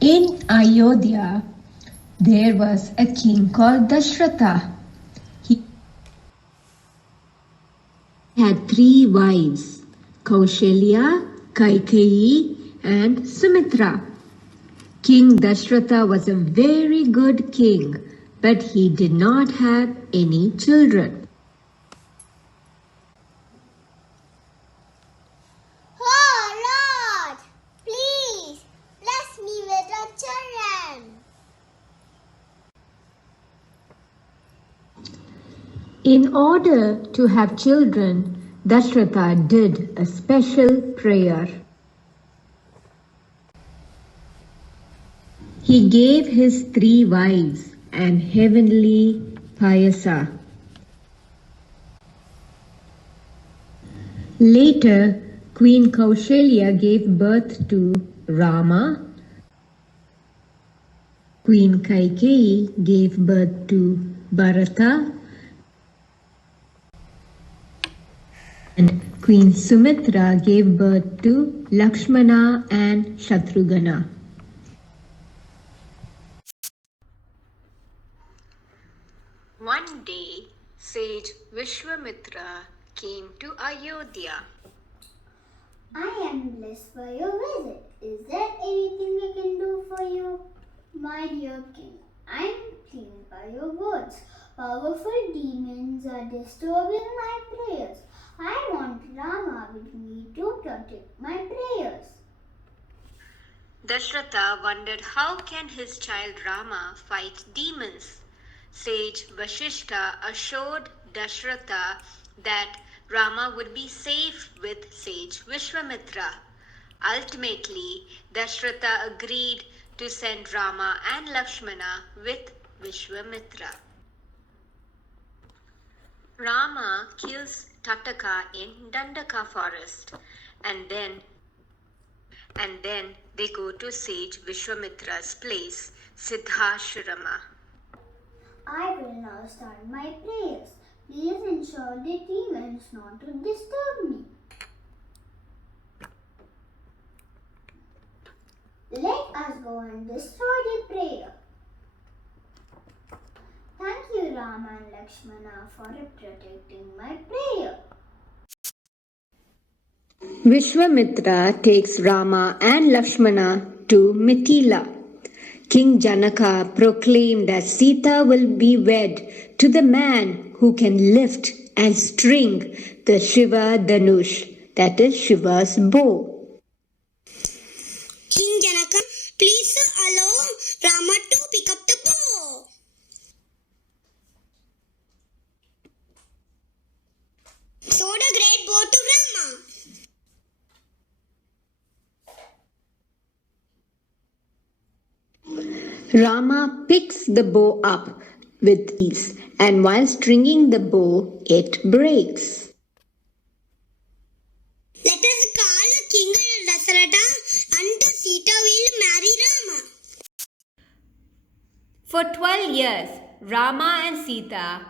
In Ayodhya, there was a king called Dashratha. He had 3 wives, Kaushalya, Kaikeyi, and Sumitra. King Dashratha was a very good king, but he did not have any children. Oh Lord, please bless me with a children. In order to have children, Dashratha did a special prayer. He gave his 3 wives an heavenly payasa. Later, Queen Kaushalya gave birth to Rama. Queen Kaikeyi gave birth to Bharata. And Queen Sumitra gave birth to Lakshmana and Shatrughna. One day, sage Vishwamitra came to Ayodhya. I am blessed by your visit. Is there anything I can do for you? My dear king, I am pleased by your words. Powerful demons are disturbing my prayers. I want Rama with me to protect my prayers. Dashratha wondered how can his child Rama fight demons. Sage Vashishta assured Dashratha that Rama would be safe with sage Vishwamitra. Ultimately, Dashratha agreed to send Rama and Lakshmana with Vishwamitra. Rama kills Tataka in Dandaka forest and then they go to sage Vishwamitra's place, Siddhashrama. I will now start my prayers. Please ensure the demons not to disturb me. Let us go and destroy the prayer. Thank you, Rama and Lakshmana, for protecting my prayer. Vishwamitra takes Rama and Lakshmana to Mithila. King Janaka proclaimed that Sita will be wed to the man who can lift and string the Shiva Dhanush, that is Shiva's bow. King Janaka, please allow Rama to pick up the bow. Show the great bow to Rama. Rama picks the bow up with ease, and while stringing the bow, it breaks. Let us call King Dasharatha and Sita will marry Rama. For 12 years, Rama and Sita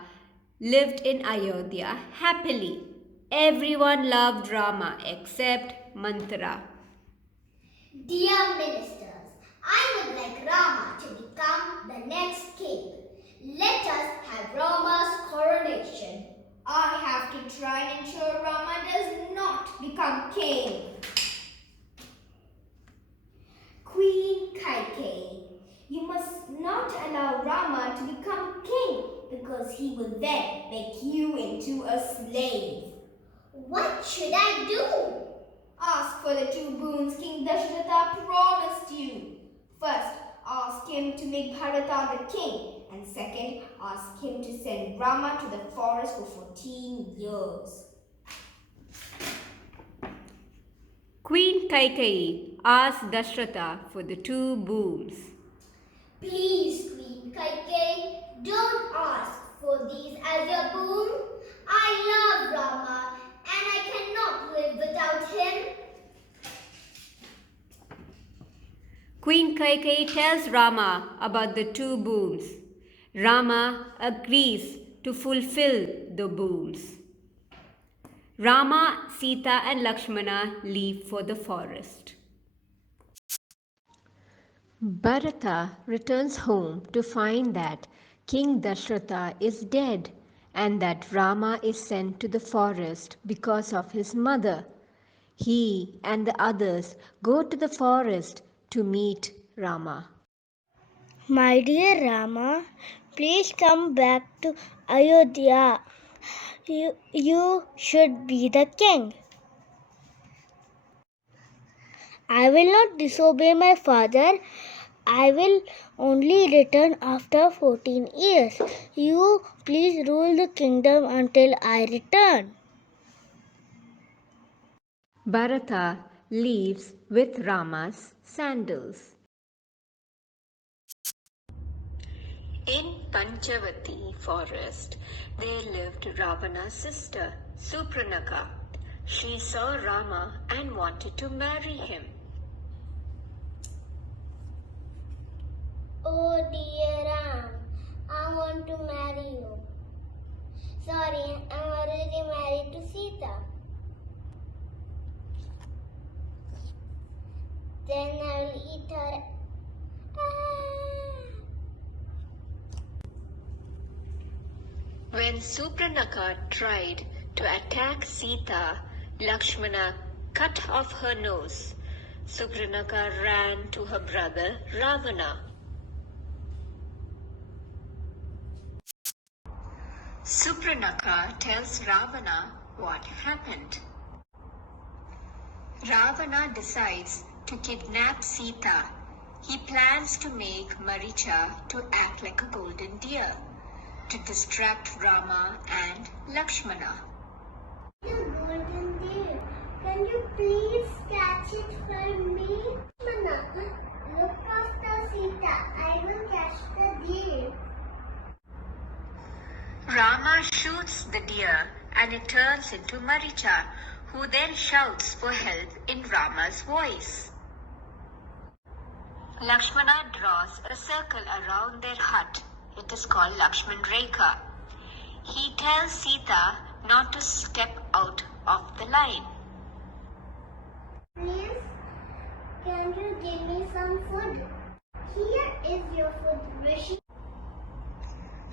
lived in Ayodhya happily. Everyone loved Rama except Manthara. Dear ministers, I would like Rama to become the next king. Let us have Rama's coronation. I have to try and ensure Rama does not become king. Queen Kaikeyi, you must not allow Rama to become king because he will then make you into a slave. What should I do? Ask for the 2 boons King Dashratha promised you. First, ask him to make Bharata the king, and second, ask him to send Rama to the forest for 14 years. Queen Kaikeyi asked Dashratha for the 2 boons. Please, Queen Kaikeyi, don't ask for these as your boon. I love Rama and I cannot live without him. Queen Kaikeyi tells Rama about the 2 boons. Rama agrees to fulfill the boons. Rama, Sita and Lakshmana leave for the forest. Bharata returns home to find that King Dashratha is dead and that Rama is sent to the forest because of his mother. He and the others go to the forest to meet Rama. My dear Rama, please come back to Ayodhya. You should be the king. I will not disobey my father. I will only return after 14 years. You please rule the kingdom until I return. Bharata leaves with Rama's sandals. In Panchavati forest, there lived Ravana's sister, Supranaka. She saw Rama and wanted to marry him. Oh dear Ram, I want to marry you. Sorry, I'm already married to Sita. Then I will eat her. When Supranaka tried to attack Sita, Lakshmana cut off her nose. Supranaka ran to her brother Ravana. Supranaka tells Ravana what happened. Ravana decides to kidnap Sita. He plans to make Maricha to act like a golden deer to distract Rama and Lakshmana. The golden deer. Can you please catch it for me? Mana, look after Sita. I will catch the deer. Rama shoots the deer and it turns into Maricha, who then shouts for help in Rama's voice. Lakshmana draws a circle around their hut. It is called Lakshman Rekha. He tells Sita not to step out of the line. Please, can you give me some food? Here is your food, Rishi.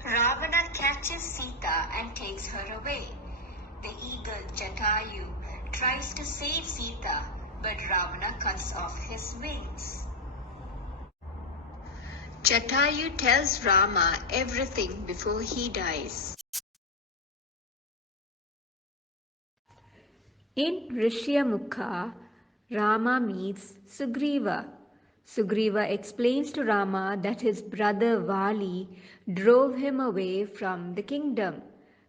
Ravana catches Sita and takes her away. The eagle Jatayu tries to save Sita, but Ravana cuts off his wings. Jatayu tells Rama everything before he dies. In Rishyamukha, Rama meets Sugriva. Sugriva explains to Rama that his brother Vali drove him away from the kingdom.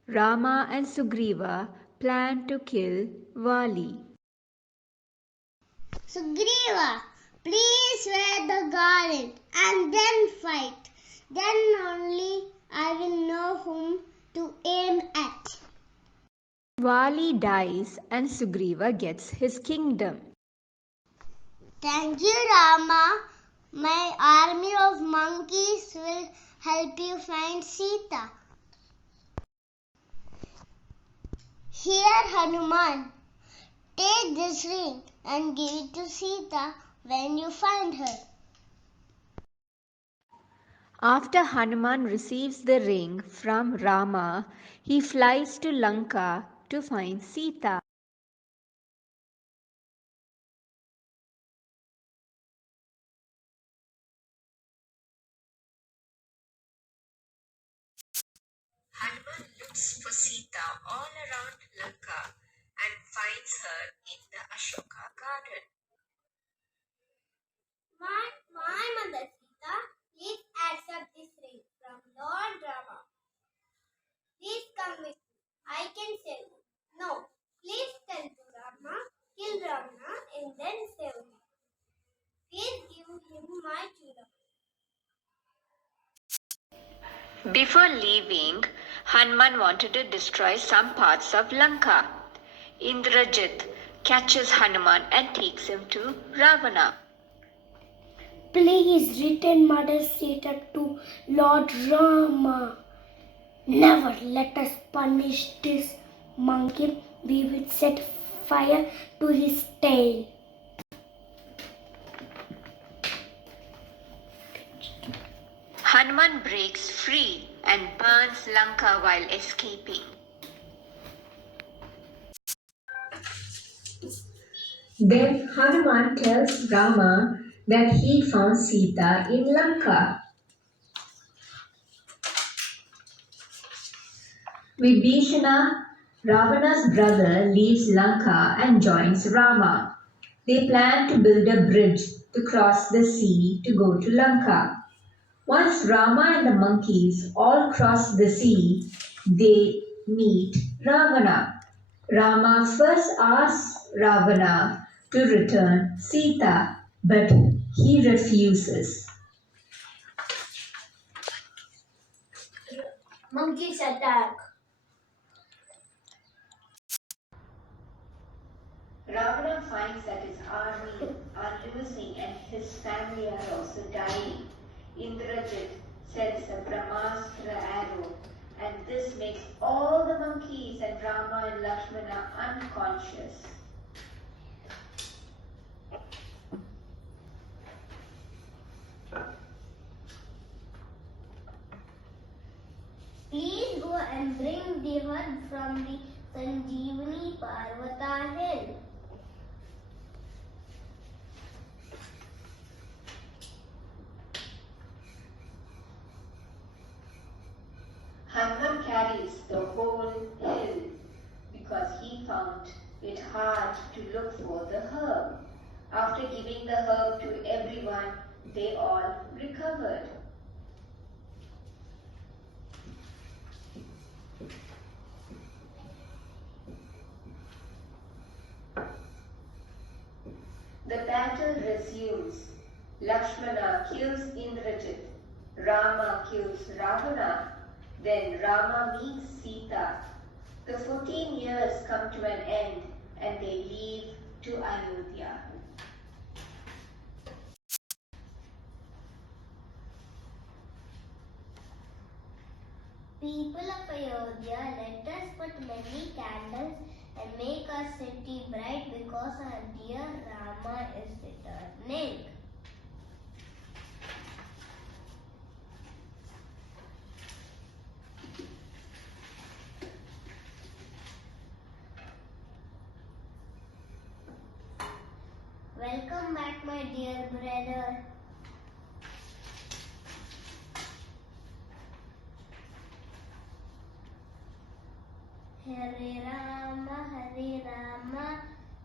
Rama and Sugriva plan to kill Vali. Sugriva, please wear the garland and then fight. Then only I will know whom to aim at. Vali dies and Sugriva gets his kingdom. Thank you, Rama. My army of monkeys will help you find Sita. Here, Hanuman, take this ring and give it to Sita when you find her. After Hanuman receives the ring from Rama, he flies to Lanka to find Sita. Hanuman looks for Sita all around Lanka and finds her in the Ashoka garden. My mother Sita, please accept this ring from Lord Rama. Please come with me. I can save you. No, please tell to Rama, kill Ravana and then save me. Please give him my kingdom. Before leaving, Hanuman wanted to destroy some parts of Lanka. Indrajit catches Hanuman and takes him to Ravana. Please return Mother Sita to Lord Rama. Never let us punish this monkey. We will set fire to his tail. Hanuman breaks free and burns Lanka while escaping. Then Hanuman tells Rama that he found Sita in Lanka. Vibhishana, Ravana's brother, leaves Lanka and joins Rama. They plan to build a bridge to cross the sea to go to Lanka. Once Rama and the monkeys all cross the sea, they meet Ravana. Rama first asks Ravana to return Sita, but he refuses. Monkeys attack. Ravana finds that his army are losing and his family are also dying. Indrajit sends a Brahmastra arrow, and this makes all the monkeys and Rama and Lakshmana unconscious. Please go and bring the herd from the Sanjeevani Parvata hill. Hanuman carries the whole hill because he found it hard to look for the herb. After giving the herb to everyone, they all recovered. The battle resumes. Lakshmana kills Indrajit. Rama kills Ravana. Then Rama meets Sita. The 14 years come to an end and they leave to Ayodhya. People of Ayodhya, let us put many candles and make our city bright because our dear Rama is returning. Welcome back, my dear brother. Hare Rama,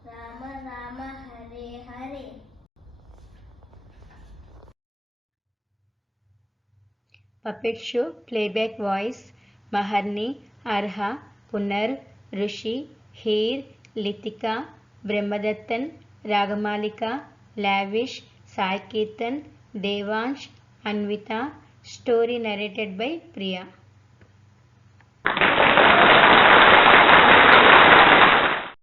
Rama Rama, Hare Hare. Puppet Show, Playback Voice, Maharni, Arha, Punar, Rishi, Heer, Litika, Brahmadattan, Ragamalika, Lavish, Sai Ketan, Devansh, Anvita. Story narrated by Priya.